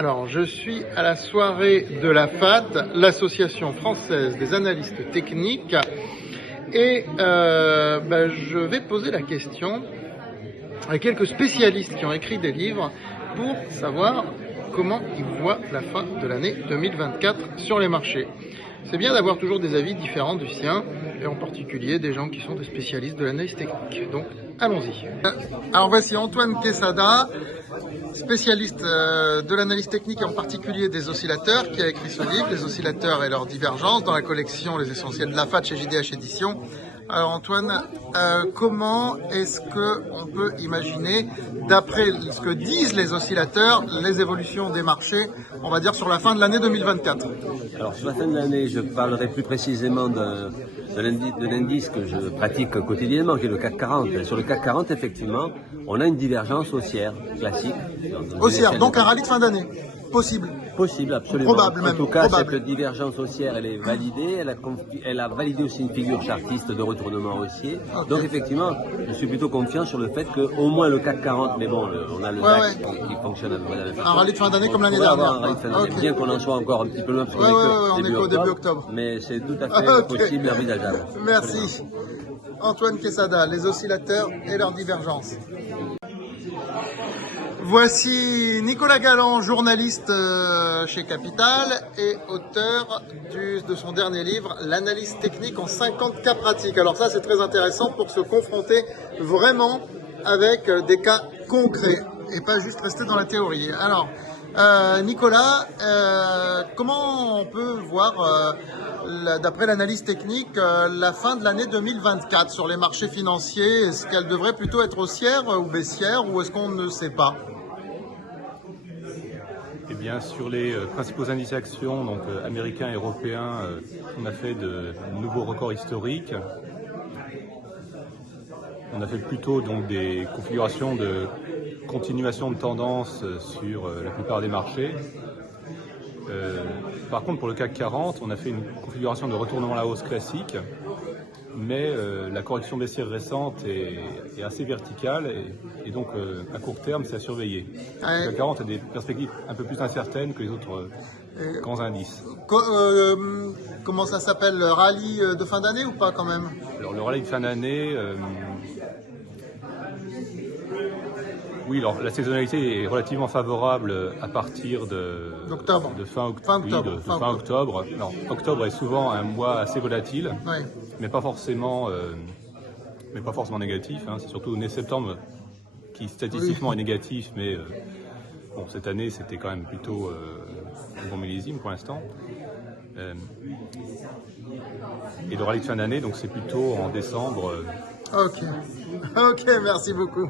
Alors, je suis à la soirée de la FAT, l'Association française des analystes techniques, et je vais poser la question à quelques spécialistes qui ont écrit des livres pour savoir comment ils voient la fin de l'année 2024 sur les marchés. C'est bien d'avoir toujours des avis différents du sien, et en particulier des gens qui sont des spécialistes de l'analyse technique. Donc, allons-y. Alors voici Antoine Quesada, spécialiste de l'analyse technique et en particulier des oscillateurs, qui a écrit ce livre, Les oscillateurs et leurs divergences, dans la collection Les essentiels de la FAT chez JDH Éditions. Alors Antoine, comment est-ce qu'on peut imaginer, d'après ce que disent les oscillateurs, les évolutions des marchés, on va dire sur la fin de l'année 2024? Alors sur la fin de l'année, je parlerai plus précisément de l'indice que je pratique quotidiennement, qui est le CAC 40. Et sur le CAC 40, effectivement, on a une divergence haussière classique. Haussière, donc un rallye de fin d'année, possible? Possible, absolument. Probable même. En tout cas, probable. Cette divergence haussière, elle est validée. Elle a validé aussi une figure chartiste de retournement haussier. Okay. Donc effectivement, je suis plutôt confiant sur le fait qu'au moins le CAC 40, mais bon, on a le DAX qui fonctionne à peu près de la même façon. Un rallye de fin d'année comme l'année dernière. Un rallye de fin d'année, bien qu'on en soit encore un petit peu loin, parce qu'on est qu'au début octobre. Mais c'est tout à fait possible et envisageable. Merci. Antoine Quesada, les oscillateurs et leurs divergences. Voici Nicolas Galland, journaliste chez Capital et auteur de son dernier livre, L'analyse technique en 50 cas pratiques. Alors ça, c'est très intéressant pour se confronter vraiment avec des cas concrets et pas juste rester dans la théorie. Alors, Nicolas, comment on peut voir, d'après l'analyse technique, la fin de l'année 2024 sur les marchés financiers? Est-ce qu'elle devrait plutôt être haussière ou baissière, ou est-ce qu'on ne sait pas? Eh bien, sur les principaux indices actions, donc américains et européens, on a fait de nouveaux records historiques. On a fait plutôt donc des configurations de continuation de tendance sur la plupart des marchés. Par contre, pour le CAC 40, on a fait une configuration de retournement à la hausse classique, mais la correction baissière récente est assez verticale et donc à court terme, c'est à surveiller. Le CAC 40 a des perspectives un peu plus incertaines que les autres grands indices. Comment ça s'appelle, le rallye de fin d'année ou pas quand même? Alors le rallye de fin d'année, oui, alors la saisonnalité est relativement favorable à partir de fin octobre. Alors, octobre est souvent un mois assez volatile, mais pas forcément négatif. Hein. C'est surtout septembre qui statistiquement est négatif, mais bon, cette année c'était quand même plutôt un bon millésime pour l'instant. Et le rallye de fin d'année, donc c'est plutôt en décembre. Ok, merci beaucoup.